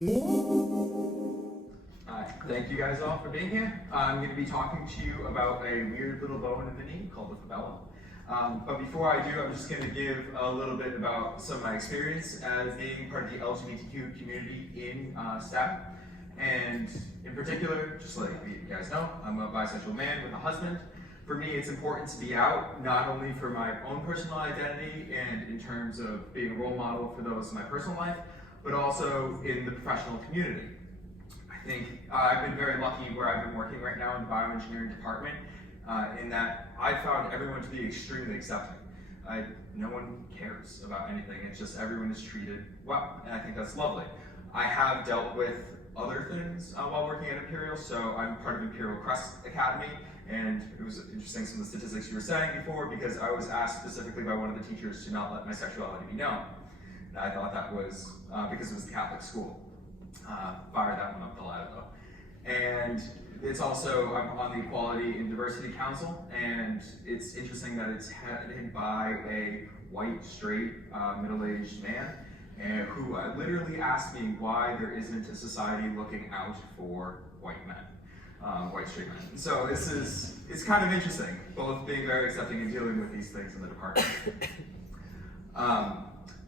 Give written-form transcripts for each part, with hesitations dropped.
Thank you guys all for being here. I'm going to be talking to you about a weird little bone in the knee called the fabella. But before I do, I'm just going to give a little bit about some of my experience as being part of the LGBTQ community in STEM. And in particular, just like you guys know, I'm a bisexual man with a husband. For me, it's important to be out, not only for my own personal identity and in terms of being a role model for those in my personal life, but also in the professional community. I think I've been very lucky where I've been working right now in the bioengineering department, in that I found everyone to be extremely accepting. No one cares about anything, it's just everyone is treated well, and I think that's lovely. I have dealt with other things while working at Imperial, so I'm part of Imperial Crest Academy, and it was interesting some of the statistics you were saying before, because I was asked specifically by one of the teachers to not let my sexuality be known. And I thought that was because it was the Catholic school. Fired that one up the ladder though. And it's also, I'm on the Equality and Diversity Council, and it's interesting that it's headed by a white, straight, middle-aged man, and who literally asked me why there isn't a society looking out for white men, white straight men. And so it's kind of interesting, both being very accepting and dealing with these things in the department.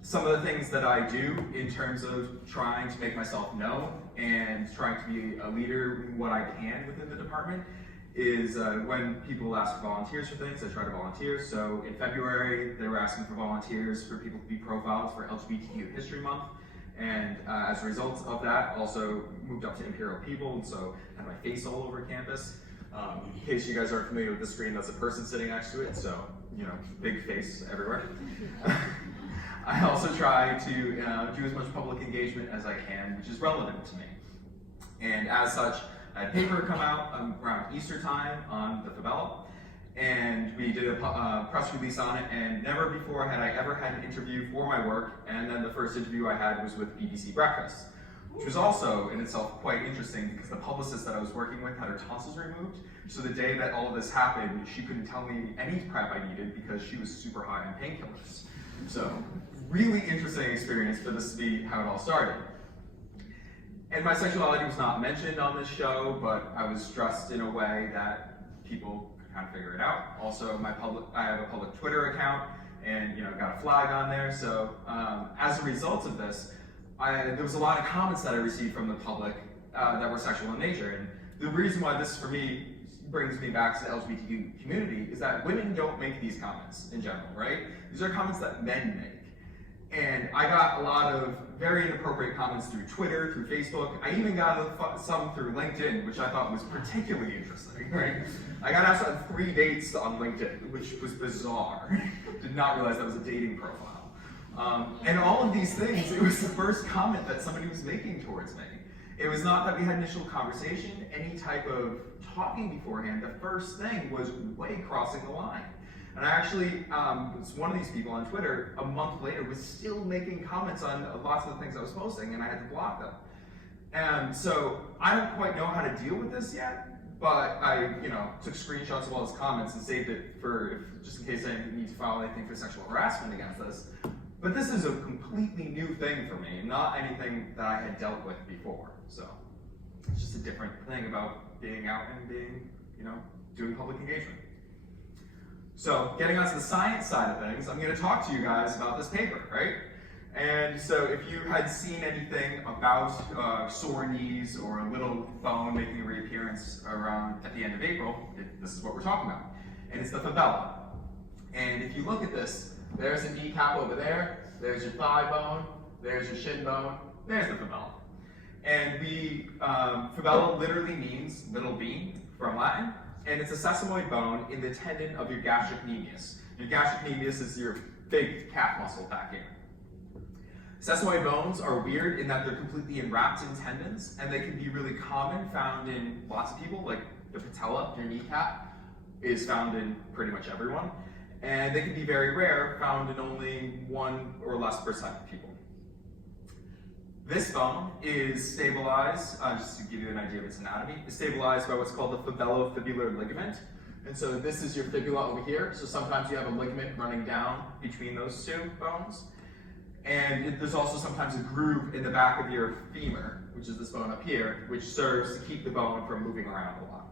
Some of the things that I do in terms of trying to make myself known and trying to be a leader in what I can within the department is when people ask for volunteers for things, I try to volunteer. So in February, they were asking for volunteers for people to be profiled for LGBTQ History Month. And as a result of that, also moved up to Imperial People, and so I had my face all over campus. In case you guys aren't familiar with the screen, that's a person sitting next to it, so, you know, big face everywhere. I also try to do as much public engagement as I can, which is relevant to me. And as such, I had a paper come out around Easter time on the fabella, and we did a press release on it, and never before had I ever had an interview for my work, and then the first interview I had was with BBC Breakfast, which was also in itself quite interesting because the publicist that I was working with had her tonsils removed, so the day that all of this happened, she couldn't tell me any prep I needed because she was super high on painkillers. So, really interesting experience for this to be how it all started. And my sexuality was not mentioned on this show, but I was dressed in a way that people could kind of figure it out. Also, I have a public Twitter account, and got a flag on there. So as a result of this, there was a lot of comments that I received from the public that were sexual in nature. And the reason why this, for me, brings me back to the LGBTQ community is that women don't make these comments in general, right? These are comments that men make. And I got a lot of very inappropriate comments through Twitter, through Facebook. I even got some through LinkedIn, which I thought was particularly interesting, right? I got asked on 3 dates on LinkedIn, which was bizarre. Did not realize that was a dating profile. And all of these things, it was the first comment that somebody was making towards me. It was not that we had initial conversation, any type of talking beforehand. The first thing was way crossing the line. And I actually was one of these people on Twitter, a month later, was still making comments on lots of the things I was posting, and I had to block them. And so I don't quite know how to deal with this yet, but I took screenshots of all his comments and saved it for, just in case I need to file anything for sexual harassment against this. But this is a completely new thing for me, not anything that I had dealt with before. So it's just a different thing about being out and being, doing public engagement. So getting onto the science side of things, I'm going to talk to you guys about this paper, right? And so if you had seen anything about sore knees or a little bone making a reappearance around at the end of April, this is what we're talking about. And it's the fabella. And if you look at this, there's a kneecap over there, there's your thigh bone, there's your shin bone, there's the fabella. And fabella literally means little bean from Latin, and it's a sesamoid bone in the tendon of your gastrocnemius. Your gastrocnemius is your big calf muscle back here. Sesamoid bones are weird in that they're completely enwrapped in tendons, and they can be really common, found in lots of people, like the patella, your kneecap, is found in pretty much everyone. And they can be very rare, found in only 1% or less of people. This bone is stabilized, just to give you an idea of its anatomy, is stabilized by what's called the fabellofibular ligament. And so this is your fibula over here. So sometimes you have a ligament running down between those two bones. And there's also sometimes a groove in the back of your femur, which is this bone up here, which serves to keep the bone from moving around a lot.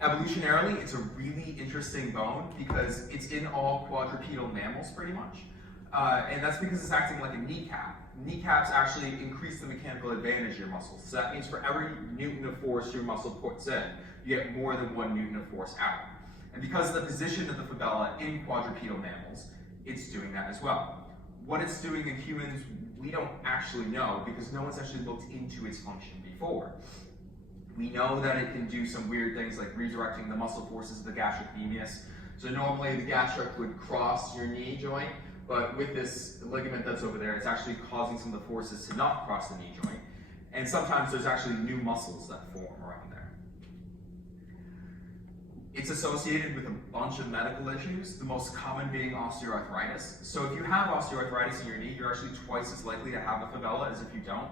Evolutionarily, it's a really interesting bone because it's in all quadrupedal mammals pretty much. And that's because it's acting like a kneecap. Kneecaps actually increase the mechanical advantage of your muscles. So that means for every Newton of force your muscle puts in, you get more than 1 Newton of force out. And because of the position of the fabella in quadrupedal mammals, it's doing that as well. What it's doing in humans, we don't actually know because no one's actually looked into its function before. We know that it can do some weird things like redirecting the muscle forces of the gastrocnemius. So normally the gastric would cross your knee joint, but with this ligament that's over there, it's actually causing some of the forces to not cross the knee joint. And sometimes there's actually new muscles that form around there. It's associated with a bunch of medical issues, the most common being osteoarthritis. So if you have osteoarthritis in your knee, you're actually twice as likely to have a fabella as if you don't.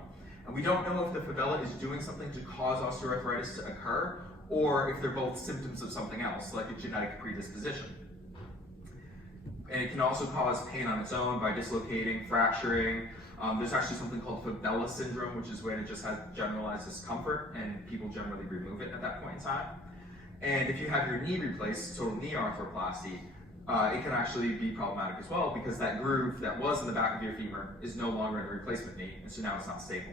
And we don't know if the fabella is doing something to cause osteoarthritis to occur, or if they're both symptoms of something else, like a genetic predisposition. And it can also cause pain on its own by dislocating, fracturing. There's actually something called fabella syndrome, which is when it just has generalized discomfort, and people generally remove it at that point in time. And if you have your knee replaced, total knee arthroplasty, it can actually be problematic as well because that groove that was in the back of your femur is no longer in the replacement knee, and so now it's not stable.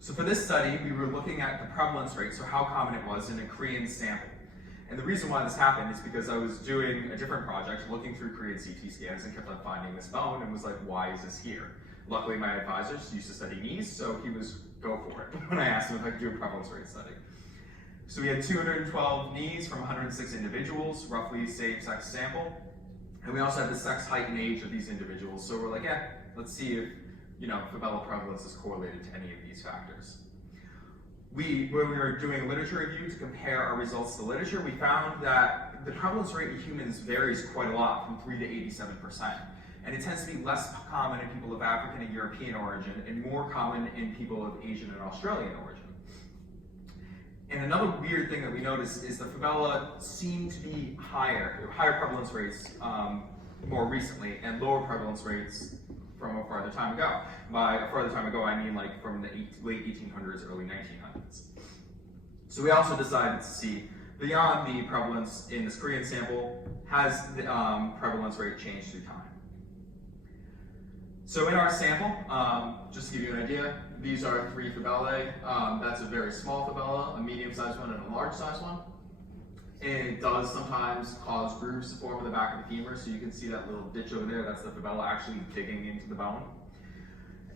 So for this study, we were looking at the prevalence rate, so how common it was in a Korean sample. And the reason why this happened is because I was doing a different project, looking through Korean CT scans and kept on finding this bone and was like, why is this here? Luckily, my advisors used to study knees, so he was go for it when I asked him if I could do a prevalence rate study. So we had 212 knees from 106 individuals, roughly same-sex sample. And we also had the sex, height, and age of these individuals. So we're like, yeah, let's see if fabella prevalence is correlated to any of these factors. When we were doing a literature review to compare our results to literature, we found that the prevalence rate in humans varies quite a lot, from 3 to 87%. And it tends to be less common in people of African and European origin, and more common in people of Asian and Australian origin. And another weird thing that we noticed is the fabella seemed to be higher prevalence rates more recently, and lower prevalence rates from a farther time ago. By a farther time ago, I mean like from the late 1800s, early 1900s. So we also decided to see, beyond the prevalence in this Korean sample, has the prevalence rate changed through time? So in our sample, just to give you an idea, these are 3 fabellae. That's a very small fabella, a medium-sized one, and a large-sized one. And it does sometimes cause grooves to form in the back of the femur, so you can see that little ditch over there, that's the fabella actually digging into the bone.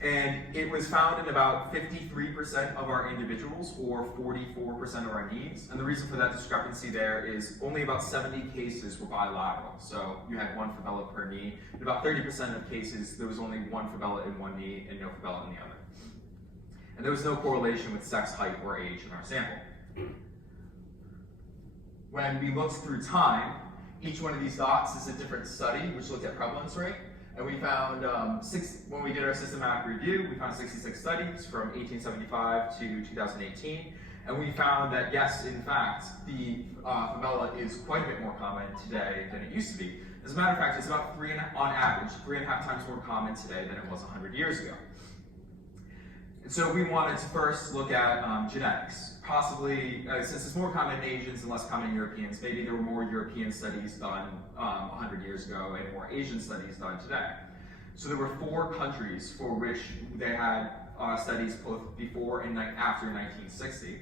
And it was found in about 53% of our individuals, or 44% of our knees. And the reason for that discrepancy there is only about 70 cases were bilateral. So you had 1 fabella per knee. In about 30% of cases, there was only 1 fabella in one knee and no fabella in the other. And there was no correlation with sex, height, or age in our sample. When we looked through time, each one of these dots is a different study, which looked at prevalence rate. And we found, when we did our systematic review, we found 66 studies from 1875 to 2018. And we found that, yes, in fact, the fabella is quite a bit more common today than it used to be. As a matter of fact, it's about on average, 3.5 times more common today than it was 100 years ago. And so we wanted to first look at genetics. Possibly, since it's more common in Asians and less common in Europeans, maybe there were more European studies done 100 years ago and more Asian studies done today. So there were 4 countries for which they had studies both before and after 1960.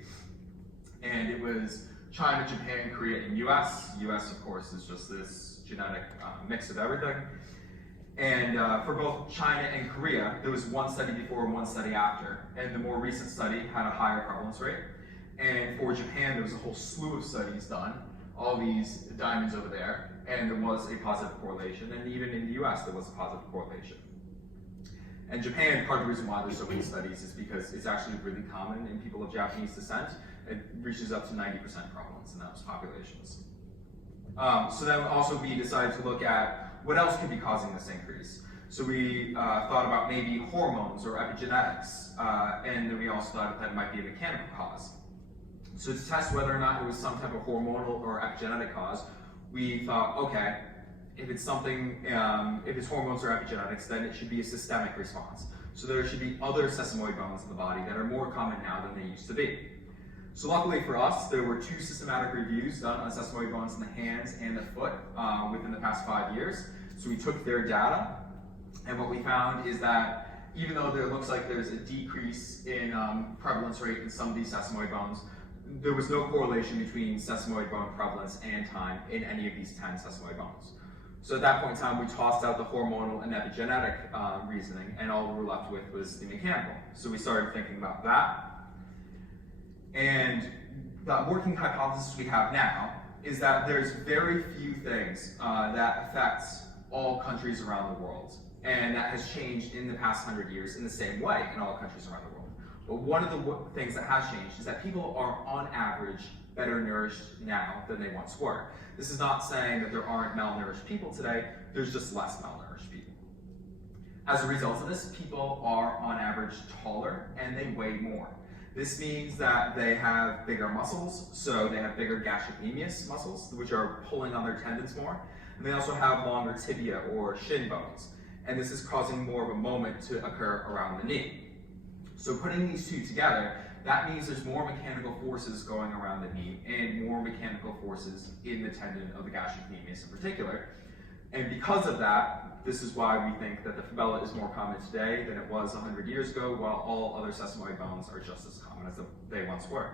And it was China, Japan, Korea, and US. US, of course, is just this genetic mix of everything. And for both China and Korea, there was 1 study before and 1 study after. And the more recent study had a higher prevalence rate. And for Japan, there was a whole slew of studies done, all these diamonds over there, and there was a positive correlation. And even in the US, there was a positive correlation. And Japan, part of the reason why there's so many studies is because it's actually really common in people of Japanese descent. It reaches up to 90% prevalence in those populations. So then also we decided to look at what else could be causing this increase. So we thought about maybe hormones or epigenetics, and then we also thought that it might be a mechanical cause. So to test whether or not it was some type of hormonal or epigenetic cause, we thought, okay, if it's something, if it's hormones or epigenetics, then it should be a systemic response. So there should be other sesamoid bones in the body that are more common now than they used to be. So luckily for us, there were 2 systematic reviews done on sesamoid bones in the hands and the foot within the past 5 years. So we took their data, and what we found is that even though there looks like there's a decrease in prevalence rate in some of these sesamoid bones, there was no correlation between sesamoid bone prevalence and time in any of these 10 sesamoid bones. So at that point in time, we tossed out the hormonal and epigenetic reasoning, and all we were left with was the mechanical. So we started thinking about that. And the working hypothesis we have now is that there's very few things that affect all countries around the world. And that has changed in the past 100 years in the same way in all countries around the world. But one of the things that has changed is that people are, on average, better nourished now than they once were. This is not saying that there aren't malnourished people today, there's just less malnourished people. As a result of this, people are, on average, taller and they weigh more. This means that they have bigger muscles, so they have bigger gastrocnemius muscles, which are pulling on their tendons more. And they also have longer tibia or shin bones. And this is causing more of a moment to occur around the knee. So putting these 2 together, that means there's more mechanical forces going around the knee and more mechanical forces in the tendon of the gastrocnemius in particular. And because of that, this is why we think that the fabella is more common today than it was 100 years ago, while all other sesamoid bones are just as common as they once were.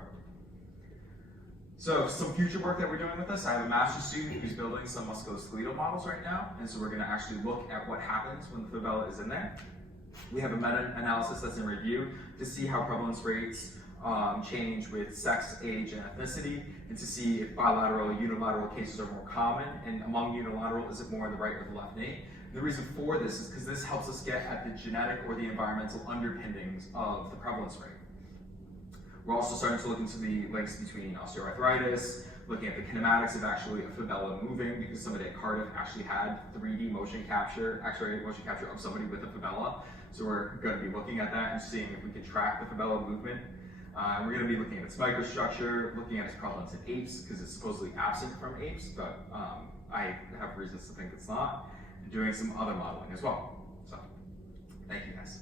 So some future work that we're doing with this, I have a master's student who's building some musculoskeletal models right now, and so we're going to actually look at what happens when the fabella is in there. We have a meta-analysis that's in review to see how prevalence rates change with sex, age, and ethnicity, and to see if bilateral, unilateral cases are more common, and among unilateral, is it more in the right or the left knee? And the reason for this is because this helps us get at the genetic or the environmental underpinnings of the prevalence rate. We're also starting to look into the links between osteoarthritis, looking at the kinematics of actually a fabella moving, because somebody at Cardiff actually had 3D motion capture, X-ray motion capture of somebody with a fabella. So we're going to be looking at that and seeing if we can track the fabella movement. We're going to be looking at its microstructure, looking at its prevalence in apes, because it's supposedly absent from apes, but I have reasons to think it's not, and doing some other modeling as well. So, thank you guys.